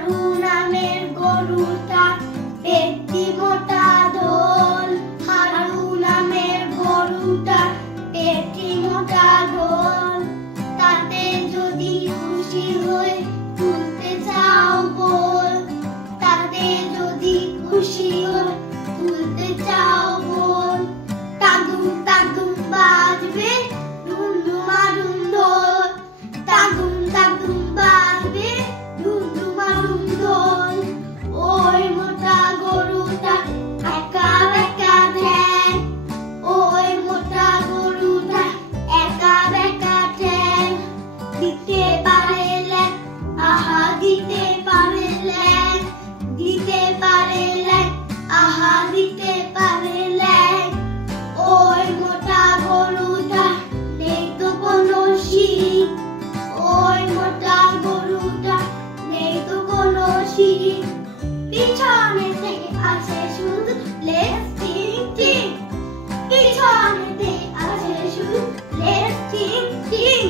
হারু নামের গরুটা পেটটি মোটা ঢোল, হারু নামের গরুটা পেটটি মোটা ঢোল। তাতে যদি খুশি হয়ে তুলতে চাও বল, তাতে যদি খুশি হয়ে তুলতে চাও বল। টাদুম টাদুম বাজবে ডুমডুমাডুম ঢোল, টাদুম টাদুম বাজবে ডুমডুমাডুম ঢোল। ওই মোটা গরুটা একা বেঁকা ঠ্যাং, ওই মোটা গরুটা একা বেঁকা ঠ্যাং। দিতে পারে ল্যাং, আহা দিতে পারে ল্যাং, দিতে পারে ল্যাং, আহা দিতে পারে ল্যাং। ওই মোটা গরুটা নেই তো কোনো শিং, ওই মোটা গরুটা নেই তো কোনো শিং। পিছনেতে আছে শুধু লেজ টিং টিং, পিছনেতে আছে শুধু লেজ টিং টিং।